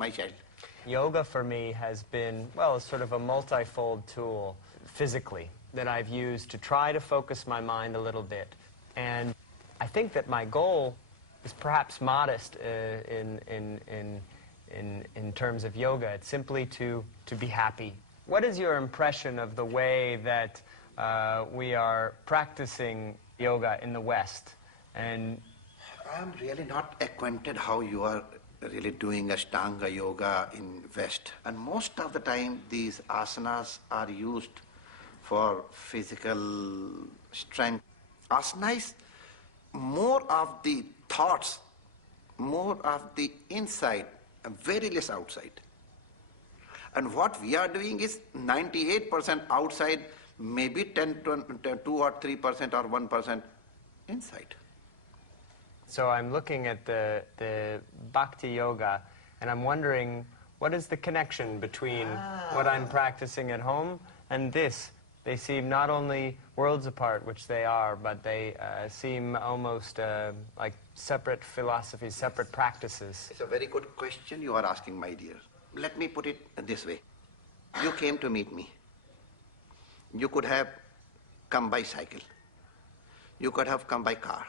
my child. Yoga for me has been, well, sort of a multifold tool physically that I've used to try to focus my mind a little bit. And I think that my goal is perhaps modest in terms of yoga. It's simply to be happy. What is your impression of the way that we are practicing yoga in the West? And I'm really not acquainted how you are really doing Ashtanga yoga in West. And most of the time these asanas are used for physical strength. Asana is more of the thoughts, more of the inside, and very less outside. And what we are doing is 98% outside, maybe 2 or 3% or 1% inside. So I'm looking at the Bhakti Yoga, and I'm wondering, what is the connection between what I'm practicing at home and this? They seem not only worlds apart, which they are, but they seem almost like separate philosophies, separate practices. It's a very good question you are asking, my dear. Let me put it this way. You came to meet me. You could have come by cycle. You could have come by car.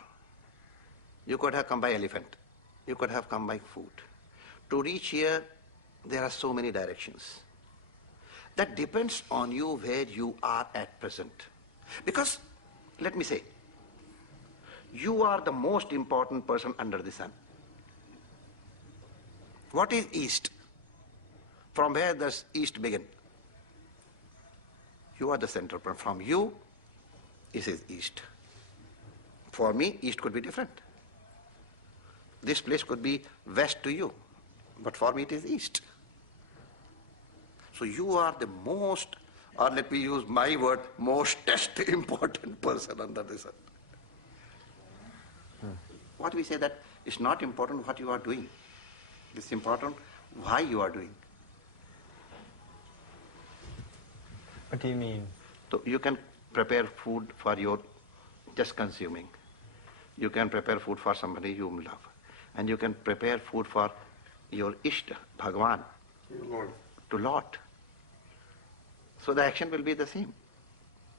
You could have come by elephant. You could have come by foot. To reach here, there are so many directions. That depends on you where you are at present. Because, let me say, you are the most important person under the sun. What is East? From where does East begin? You are the center point. From you, this is East. For me, East could be different. This place could be West to you, but for me it is East. So you are the most, or let me use my word, mostest important person under the sun. What we say that it's not important what you are doing. It's important why you are doing. What do you mean? So you can prepare food for your just consuming. You can prepare food for somebody you love. And you can prepare food for your Ishta, Bhagwan, to Lord. So the action will be the same,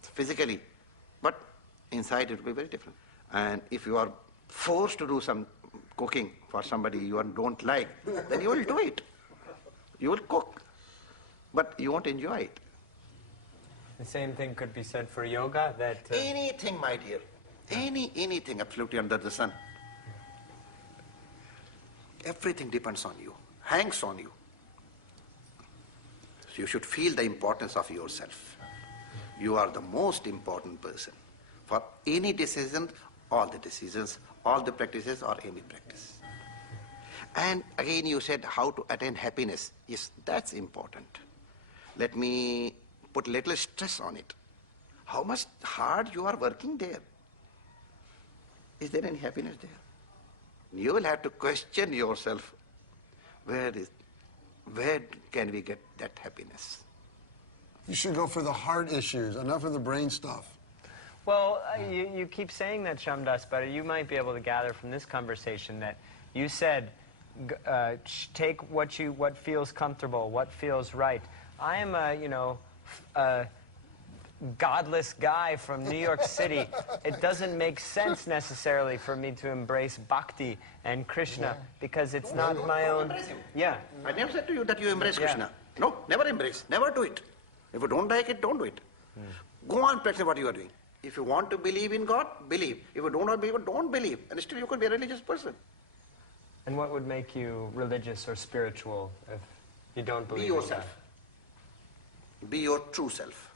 physically, but inside it will be very different. And if you are forced to do some cooking for somebody you don't like, then you will do it. You will cook, but you won't enjoy it. The same thing could be said for yoga, that... Anything, my dear, anything absolutely under the sun. Everything depends on you, hangs on you. So you should feel the importance of yourself. You are the most important person. For any decision, all the decisions, all the practices, or any practice. And again you said how to attain happiness. Yes, that's important. Let me put little stress on it. How much hard you are working there. Is there any happiness there? You will have to question yourself, where can we get that happiness? You should go for the heart issues, enough of the brain stuff. Well, you keep saying that, Shamdas, but you might be able to gather from this conversation that you said, take what feels comfortable, what feels right. I am a godless guy from New York City. It doesn't make sense necessarily for me to embrace Bhakti and Krishna because it's not my own... Embrace him. Yeah. I never said to you that you embrace Krishna. No, never embrace. Never do it. If you don't like it, don't do it. Go on practicing what you are doing. If you want to believe in God, believe. If you do not believe, don't believe. And still you could be a religious person. And what would make you religious or spiritual if you don't believe Be yourself. Be your true self.